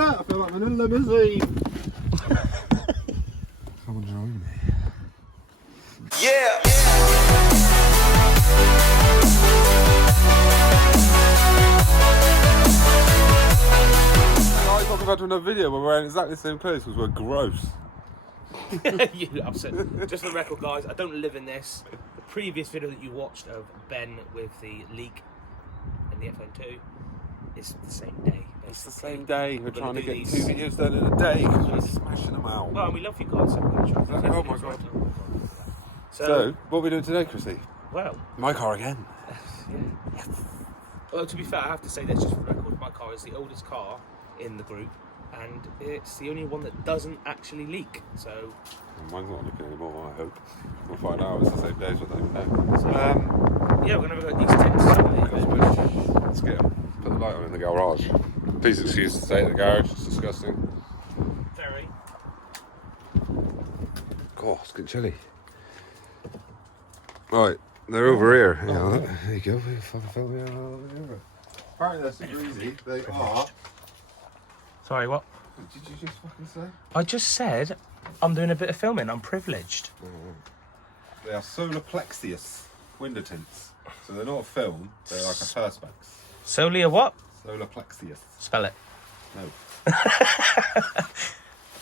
I feel like I'm in a limousine. Come on, join me. Yeah. Guys, welcome back to another video where we're wearing exactly the same clothes because we're gross. You upset. Just for the record, guys, I don't live in this. The previous video that you watched of Ben with the leak and the FN2, it's the same day. It's the same day. We're trying to get these 2 videos done in a day because we're smashing them out. Well, we love you guys. So we're trying to get Oh these my videos God. out. So, what are we doing today, Chrissy? Well, My car again. yeah. Well, to be fair, I have to say this just for the record. My car is the oldest car in the group, and it's the only one that doesn't actually leak. So, Mine's not looking anymore, I hope. We'll find out. It's the same day, so I don't know. so yeah, we're gonna have a go at these tints. Let's get them. Put the light on in the garage. Please excuse the state of the garage. It's disgusting. Very. God, it's getting chilly. Right, they're over here. Yeah, look. There you go. Fucking film me over. Apparently they're super easy. They are. Sorry, what? What did you just fucking say? I just said I'm doing a bit of filming. I'm privileged. They are SOLARPLEXIUS window tints. So they're not a film. They're like a perspex. Solely a what? SOLARPLEXIUS. Spell it. No.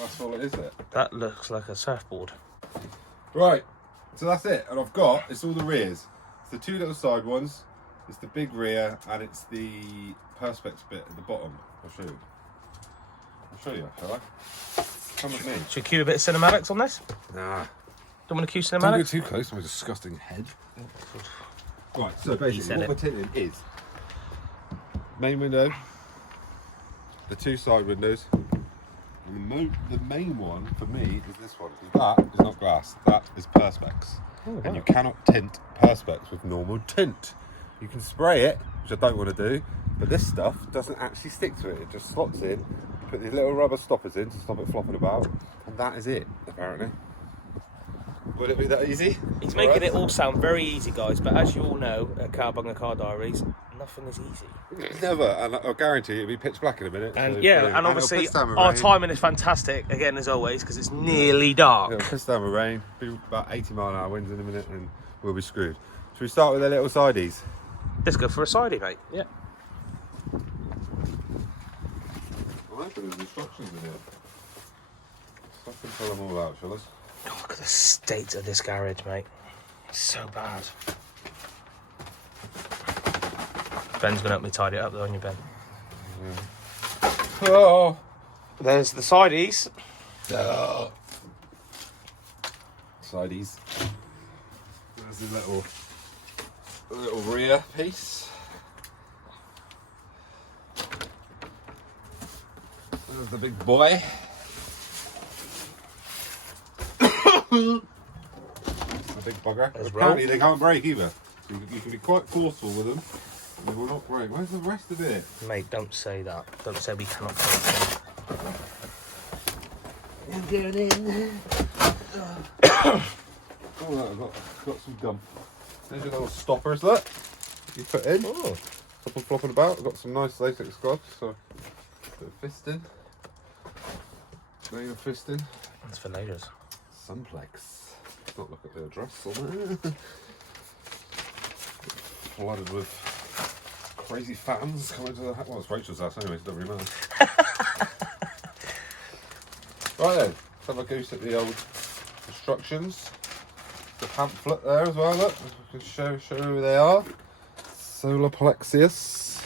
That's all it is, it. That looks like a surfboard. Right, so that's it. And I've got, it's all the rears. It's the 2 little side ones, it's the big rear, and it's the perspex bit at the bottom. I'll show you. I'll show you, shall I? Come with me. Should we cue a bit of cinematics on this? Nah. Don't want to cue Don't go cinematics? too close to my disgusting head. Right, so He basically said what we're tinting is main window, the 2 side windows, and the main one for me is this one, because that is not glass, that is perspex. Oh, And you cannot tint perspex with normal tint. You can spray it, which I don't want to do, but this stuff doesn't actually stick to it. It just slots in, put these little rubber stoppers in to stop it flopping about, and that is it, apparently. Would it be that easy? He's making it all sound very easy, guys, but as you all know, at Cowbung and Car Diaries, nothing is easy. Never, and I guarantee it'll be pitch black in a minute. And so yeah, brilliant. and obviously it'll piss down with our rain. timing is fantastic, again, as always, because it's nearly dark. It'll piss down with rain, be about 80-mile-an-hour winds in a minute, and we'll be screwed. Should we start with the little sideys? Let's go for a sidey, mate. Yeah. I think there's instructions in here. So I can pull them all out, shall I? Oh, look at the state of this garage, mate. It's so bad. Ben's going to help me tidy it up, though, on you, Ben. Yeah. Oh! There's the sideys. Oh. Sideys. There's the little rear piece. There's the big boy. The big bugger. There's Apparently roll. they can't break either. You can be quite forceful with them. They will not break. Where's the rest of it? Mate, don't say that. Don't say we cannot break Oh, I've got some gum. There's your little stoppers, look. You put in. Oh. Stop them flopping about. I've got some nice latex gloves, so bit of fisting. There you're fisting. That's for ladies. Sunplex. Let's not look at the address on there. Flooded with crazy fans coming to the house. Well, it's Rachel's house anyway, so it doesn't really matter. Right then, let's have a goose at the old instructions. The pamphlet there as well, look. We can show who they are. SOLARPLEXIUS.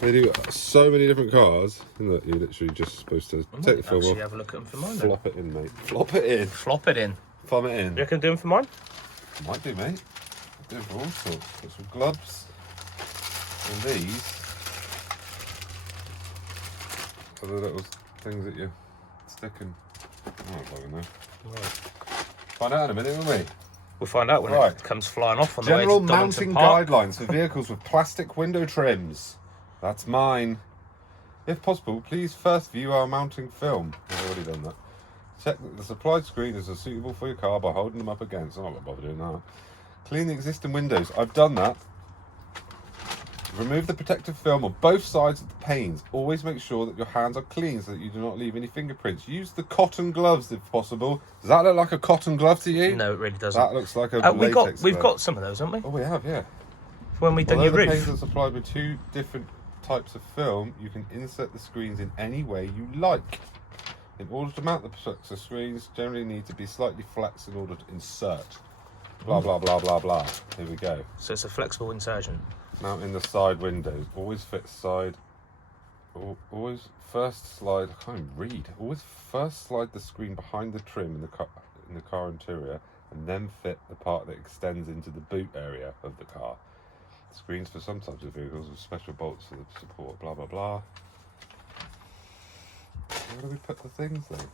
They do so many different cars. And look, you're literally just supposed to take the film Actually, off. have a look at them for mine, then. Flop it in, mate. Flop it in. Flop it in. Thumb it in. You reckon do them for mine? Might do, mate. Do it for all sorts. Got some gloves. And these are the little things that you stick in. I don't fucking know. Right. Find out in a minute, won't we? We'll find out when Right. it comes flying off on General the way to mounting Donington Park. guidelines for vehicles with plastic window trims. That's mine. If possible, please first view our mounting film. I've already done that. Check that the supplied screeners are suitable for your car by holding them up against. I'm not going to bother doing that. Clean the existing windows. I've done that. Remove the protective film on both sides of the panes. Always make sure that your hands are clean so that you do not leave any fingerprints. Use the cotton gloves if possible. Does that look like a cotton glove to you? No, it really doesn't. That looks like a latex we've glove. got some of those, haven't we? Oh, we have, yeah. When we done Although your the roof. panes are supplied with 2 different types of film, you can insert the screens in any way you like. In order to mount the screens, generally need to be slightly flexed in order to insert. Blah, blah, blah, blah, blah. Here we go. So it's a flexible insertion. Mount in the side windows. Always fit side. Always first slide. I can't even read. Always first slide the screen behind the trim in the car interior, and then fit the part that extends into the boot area of the car. Screens for some types of vehicles with special bolts that support. Blah blah blah. Where do we put the things then?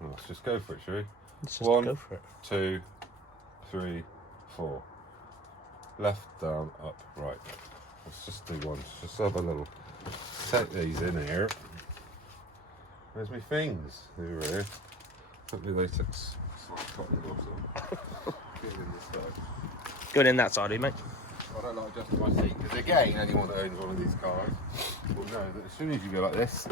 Well, let's just go for it, shall we? Let's just 1, go for it. 2, 3, 4. Left, down, up, right. Let's just do one. Just have a little. Set these in here. Where's my things? Here. Put my latex cotton gloves on. Get in this side. Going in that side, are you, mate? I don't like adjusting my seat because again, anyone that owns one of these cars will know that as soon as you go like this,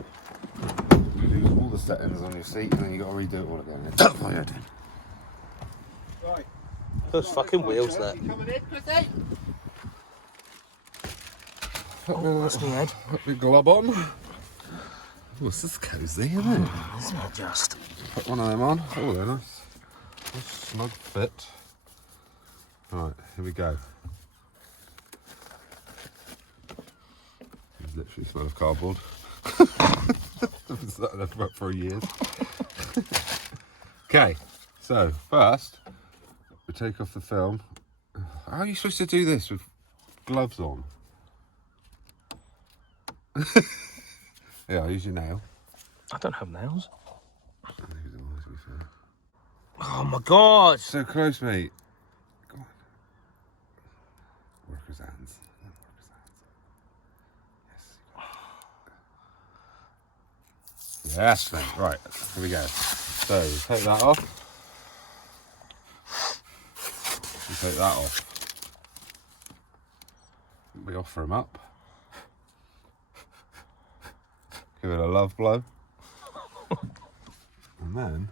you lose all the settings on your seat, and then you got to redo it all again. It's tired. Right. Those fucking wheels there. Coming in, Chrissy? Oh, that's me head. Put the glob on. Oh, this is cosy, isn't it? It's not just. Put one of them on. Oh, they're nice. Nice snug fit. Right, here we go. It's literally smell of cardboard. I've been sat there for years. Okay, so first we take off the film. How are you supposed to do this with gloves on? Yeah, use your nail. I don't have nails. Oh my god! So close, mate. Go on. Worker's hands. Yes. Yes, mate. Right, here we go. So, take that off. And take that off. We offer them up. Give it a love blow. And then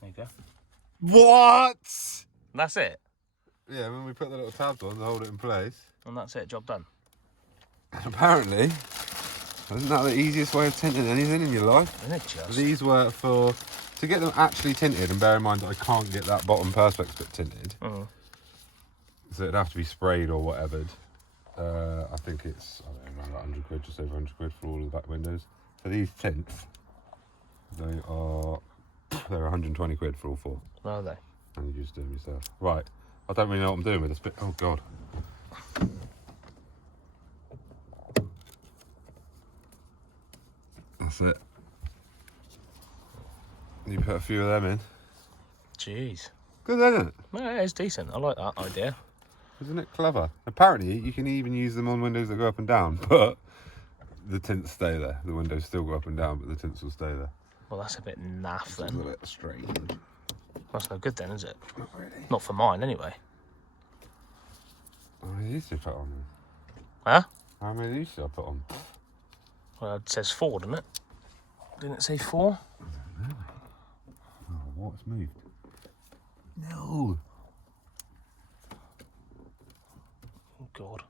There you go. what? That's it. Yeah, when we put the little tabs on to hold it in place. And that's it, job done. And apparently, isn't that the easiest way of tinting anything in your life? Isn't it just? These were to get them actually tinted, and bear in mind that I can't get that bottom perspex bit tinted. Mm. So it'd have to be sprayed or whatever. I think it's, I don't know, around 100 quid, just over 100 quid for all of the back windows. So these tints, they're 120 quid for all 4. Are they? And you just do them yourself. Right, I don't really know what I'm doing with this bit. Oh God. That's it. You put a few of them in. Jeez. Good, isn't it? No, it's decent. I like that idea. Isn't it clever? Apparently, you can even use them on windows that go up and down, but the tints stay there. The windows still go up and down, but the tints will stay there. Well, that's a bit naff It's a then. bit strange. That's no good then, is it? Not really. Not for mine, anyway. How many of these do you put on then? Huh? How many of these should I put on? Well, it says 4, doesn't it? Didn't it say 4? Oh, what's moved? No. Oh, God.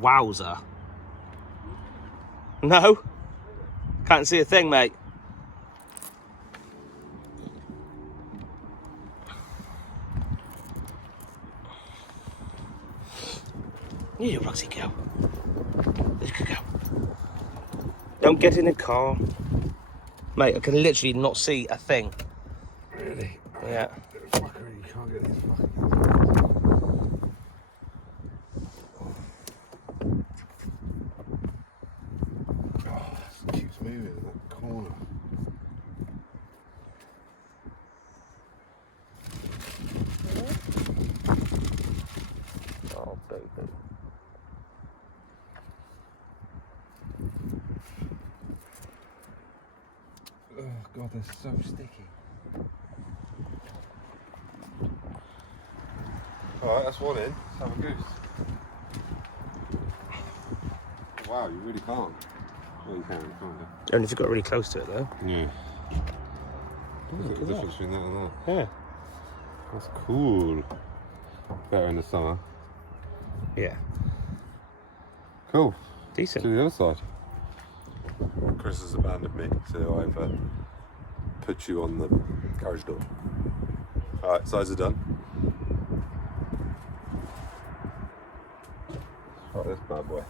Wowzer. No? Can't see a thing, mate. You Roxy, go. Let's go. Don't get in the car. Mate, I can literally not see a thing. Really? Yeah. Fucker, you can't get these fucking... Oh, it keeps moving in that corner. God, they're so sticky. Alright, that's one in. Let's have a goose. Wow, you really can't. Well, you can, can't you? Only if you got really close to it, though. Yeah. Look at the difference between that and that. Yeah. That's cool. Better in the summer. Yeah. Cool. Decent. To the other side. Chris has abandoned me, so I've put you on the garage door. Alright, sides are done. Right, this bad boy.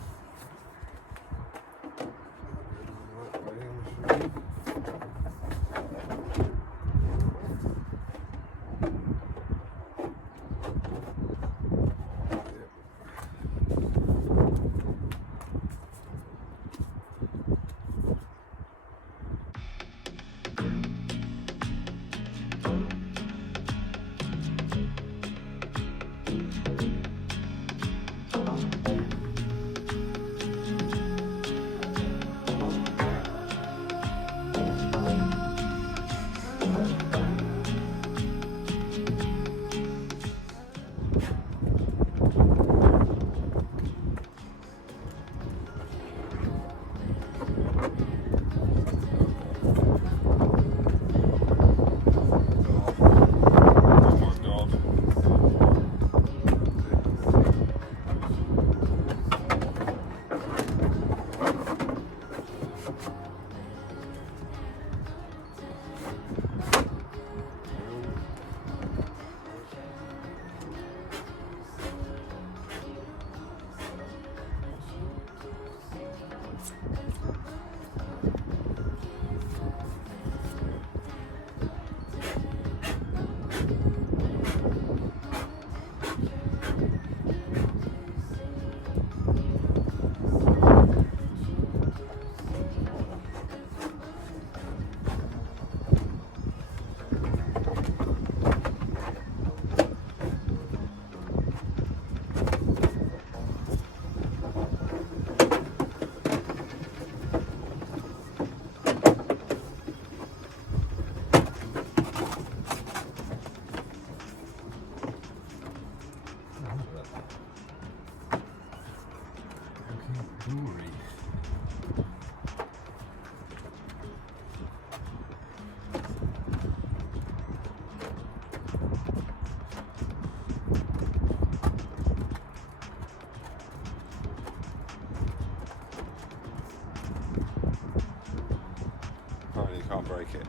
Apparently you can't break it.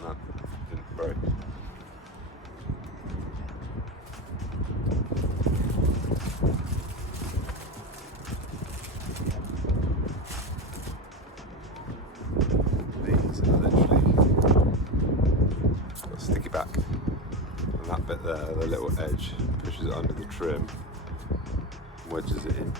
No, didn't break. These are literally got a sticky back. And that bit there, the little edge, pushes it under the trim, wedges it in.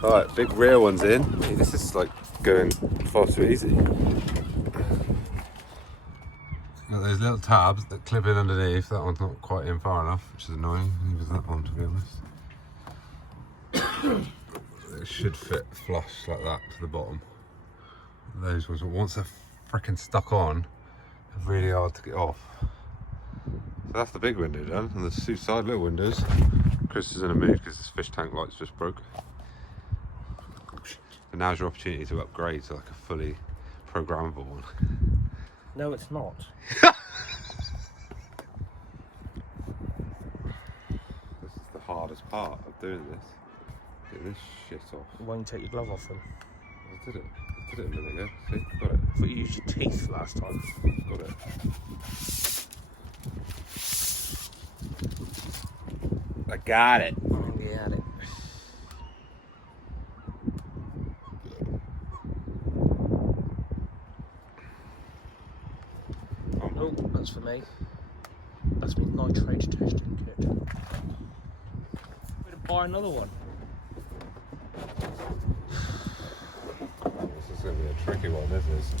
Alright, big rear one's in. Hey, this is like going far too easy. Got those little tabs that clip in underneath. That one's not quite in far enough, which is annoying. Neither is that one, to be honest. It should fit flush like that to the bottom. Those ones, but once they're freaking stuck on, they're really hard to get off. So that's the big window done, and the two side little windows. Chris is in a mood because his fish tank light's just broke. So now's your opportunity to upgrade to like a fully programmable one. No, it's not. This is the hardest part of doing this. Get this shit off. Why don't you take your glove off then? I did it. I did it a minute ago. See? Got it. I thought you used your teeth last time. Got it. I got it. Yeah, it. mate. That's my nitrate testing kit. We're going to buy another one. This is going to be a tricky one, this is.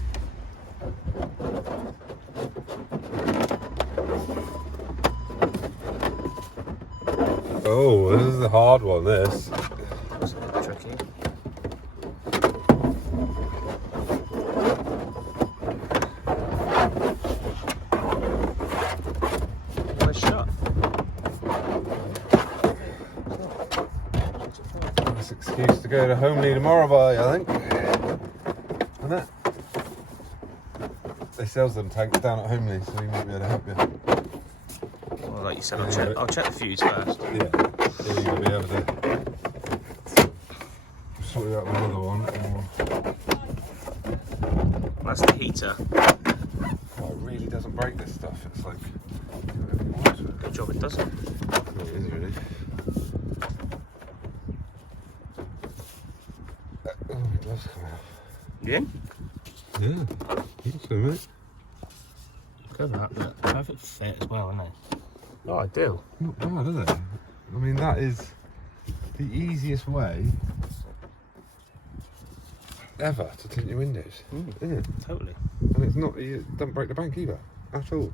Oh, this is a hard one, this. That's a bit tricky. Nice shot. Nice excuse to go to Homely tomorrow, boy, I think. Isn't it? They sell them tanks down at Homely, so we might be able to help you. Well, like you said, I'll check the fuse first. Yeah, you'll be able to sort it out with another one. Or... That's the heater. Oh, it really doesn't break this stuff. It's like, Good job it doesn't. no, it isn't really. Oh, it does come out. Yeah? Yeah, I think so, mate. Look at that. Perfect fit as well, isn't it? Oh, ideal. Not bad, is it? I mean, that is the easiest way ever to tint your windows, isn't it? Totally. And it's not, it doesn't break the bank either, at all.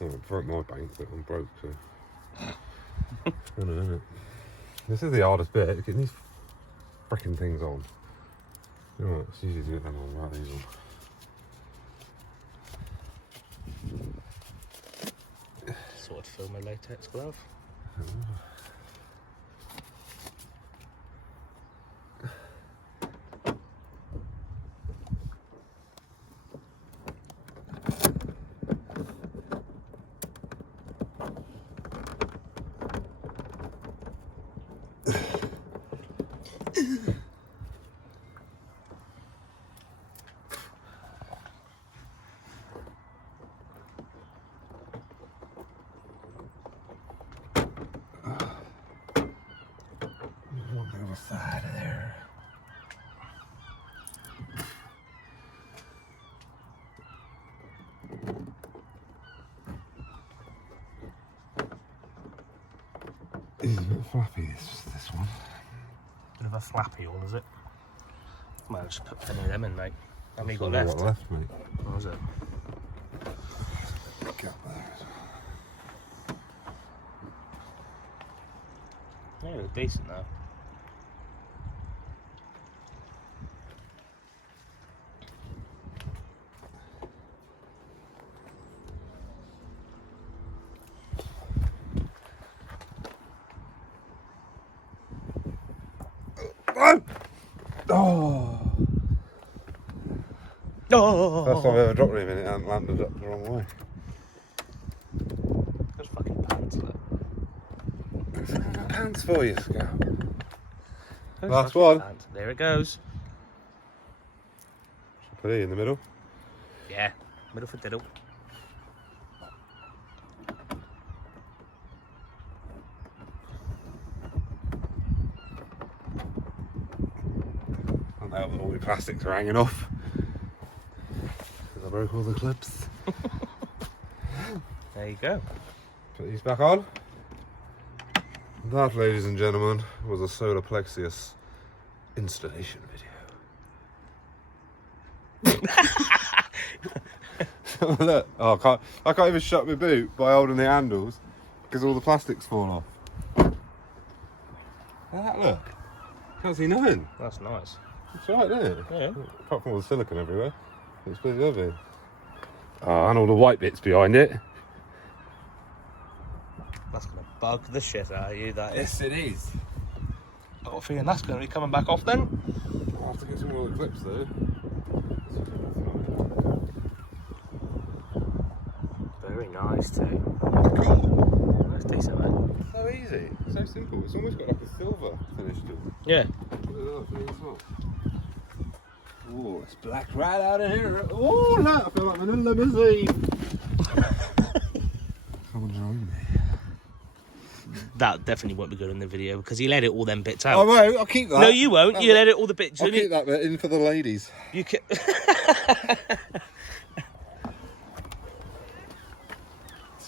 No, it broke my bank, but I'm broke, so. I know, innit? This is the hardest bit, getting these frickin' things on. You know, it's easy to get them on without these on. Sort of film a latex glove. Side of there. It's a bit flappy, this one. Bit of a flappy one, is it? Might just put plenty of them in, mate. How many you got That's left? all I got left, mate. What was it? Get up there as well. Yeah, they're decent now. Oh! Oh! First time I've ever dropped him and it hadn't landed up the wrong way. Those fucking pants, look. Pants for you, Scout. Those Last fucking one. pants. There it goes. Should I put it in the middle? Yeah, middle for diddle. All the plastics are hanging off. Because I broke all the clips. There you go. Put these back on. That, ladies and gentlemen, was a SOLARPLEXIUS installation video. Look, oh, I can't even shut my boot by holding the handles because all the plastic's fallen off. Look, can't see nothing. That's nice. It's right, isn't it? Yeah. Apart from all the silicone everywhere. It's pretty lovely. Oh, and all the white bits behind it. That's going to bug the shit out of you, that is. Yes, it is. I've got a feeling that's going to be coming back off then. I'll have to get some more of the clips though. Very nice too. Cool. That's decent, mate. So easy. So simple. It's almost got like a silver finish to it. Yeah. Oh, it's black right out of here. Oh, look, I feel like I'm in a limousine. Come on, join me. That definitely won't be good in the video because he'll edit all them bits out. I won't, I'll keep that. No, you won't. You'll edit all the bits. I'll keep that bit in for the ladies. You can.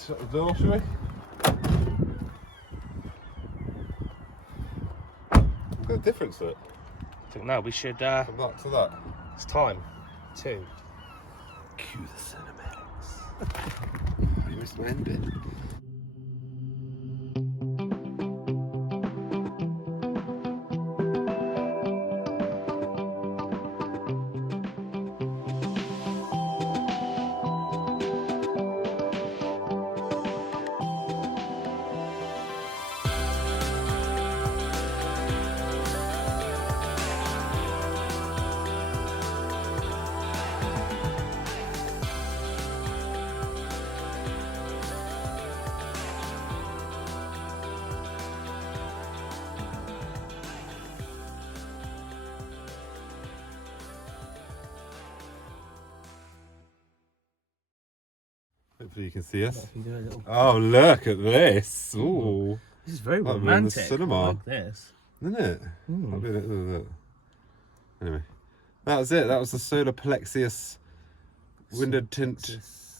shut the door, shall we? We've got a difference to it. I think now we should. From that to that. It's time to Cue the cinematics. You missed my end bit. Hopefully you can see us. If you do a little... Oh, look at this. Ooh. This is very Like we're in the romantic. cinema. I like this. Isn't it? I'll be a little. Anyway, that was it. That was the SOLARPLEXIUS window tint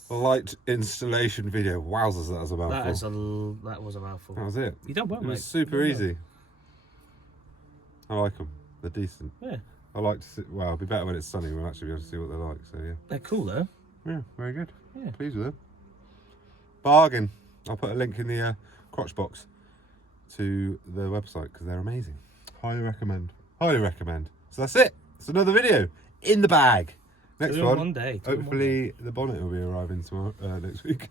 light installation video. Wowzers, that was a mouthful. That was a mouthful. That was it. You done well, It mate. was super easy. I like them. They're decent. Yeah. I like to see. Well, it'll be better when it's sunny. We'll actually be able to see what they're like. So yeah. They're cool though. Yeah, very good. Yeah. Pleased with them. Bargain. I'll put a link in the crotch box to the website because they're amazing. Highly recommend. Highly recommend. So that's it. It's another video in the bag. Next Do it one. one day. Do it one Hopefully the bonnet will be arriving tomorrow next week.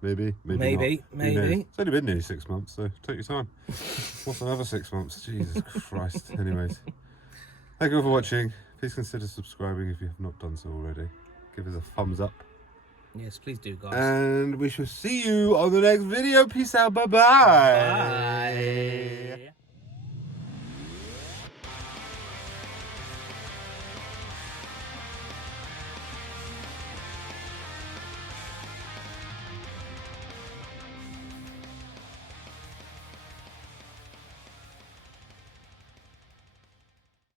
maybe not. Maybe. Who knows? It's only been nearly 6 months, so take your time. What's another 6 months? Jesus Christ. Anyways, thank you all for watching. Please consider subscribing if you have not done so already. Give us a thumbs up. Yes, please do, guys. And we shall see you on the next video. Peace out. Bye-bye. Bye.